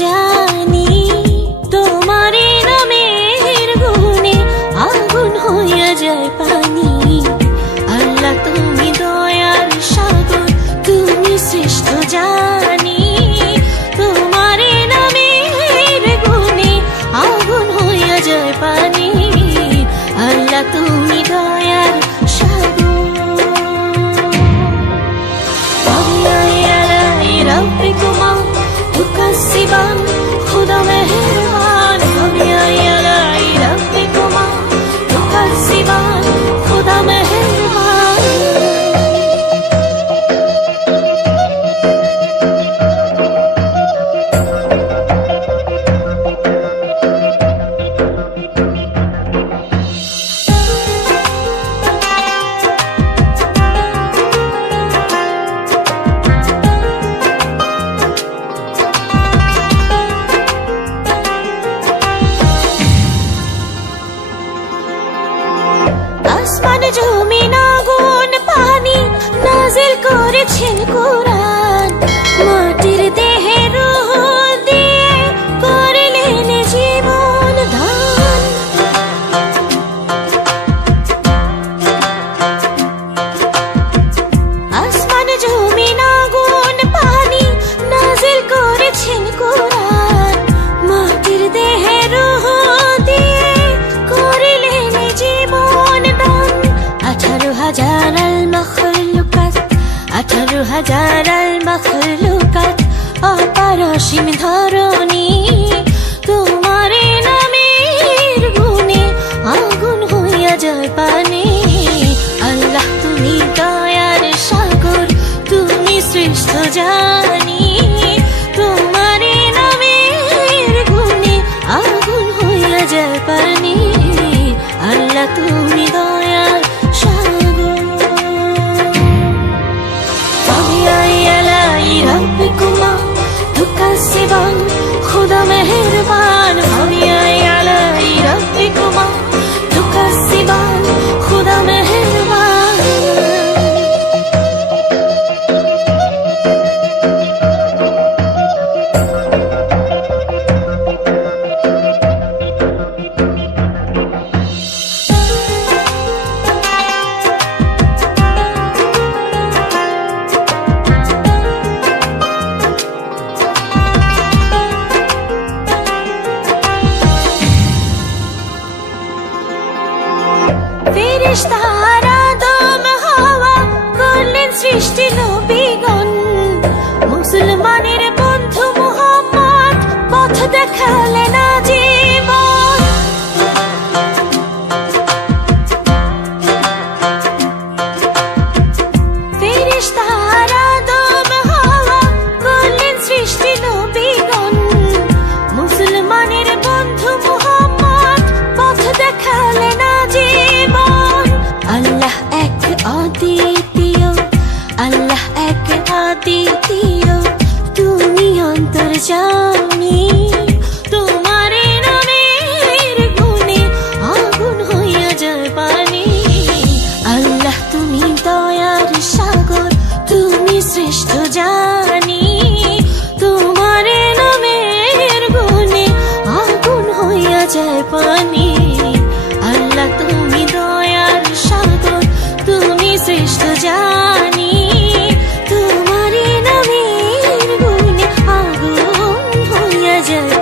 জানি তোমারে নামের গুণে আগুন হইয়া যায় পানি। আল্লাহ তুমি দয়ার সাগর, তুমি শ্রেষ্ঠ জানি তোমারে নামের গুণে আগুন হইয়া যায় পানি। আল্লাহ তুমি দয়ার সাগর। রব্বিকুমা তুকাসিবান খুদা মেহেরবান। রব্বিকুমা তুকাসিবান খুদা মেহেরবান। আসমান জমিন আগুন পানি নাজিল করেছেন কোরআন। মাটির দেহে রূহ দিয়ে করলেন জীবন দান। আসমান জমিন আগুন পানি নাজিল করেছেন কোরআন। মাটির দেহে রূহ দিয়ে করলেন জীবন দান। 18,000 المخلوقات 18,000 المخلوقات অপারসীম ধরণী তোমারে নামের গুণে আগুন হইয়া যায় পানি। আল্লাহ তুমি দয়ার সাগর, তুমি শ্রেষ্ঠ জানি তোমারে নামের গুণে আগুন হইয়া যায় পানি। আল্লাহ তুমি দয়ার সাগর। রব্বিকুমা তুকাসিবান খুদা মেহেরবান। রব্বিকুমা তুকাসিবান খুদা মেহেরবান। ফেরেশতারা আদম হাওয়া করলেন সৃষ্টি নবীগণ। মুসলমানের বন্ধু মুহাম্মদ পথ দেখালেন আজীবন। ফেরেশতারা আদম হাওয়া করলেন সৃষ্টি নবীগণ। মুসলমানের বন্ধু মুহাম্মদ পথ দেখালেন আজীবন। আল্লাহ এক অদ্বিতীয়, আল্লাহ এক অদ্বিতীয়, তুমি অন্তর্যামী তোমারে নামের গুণে আগুন হইয়া যায় পানি। আল্লাহ তুমি দয়ার সাগর, তুমি শ্রেষ্ঠ জানি তোমারে নামের গুণে আগুন হইয়া যায় পানি। আল্লাহ তুমি দয়ার সাগর, তুমি শ্রেষ্ঠ জানি তোমারে নামের গুণে আগুন হইয়া যায়।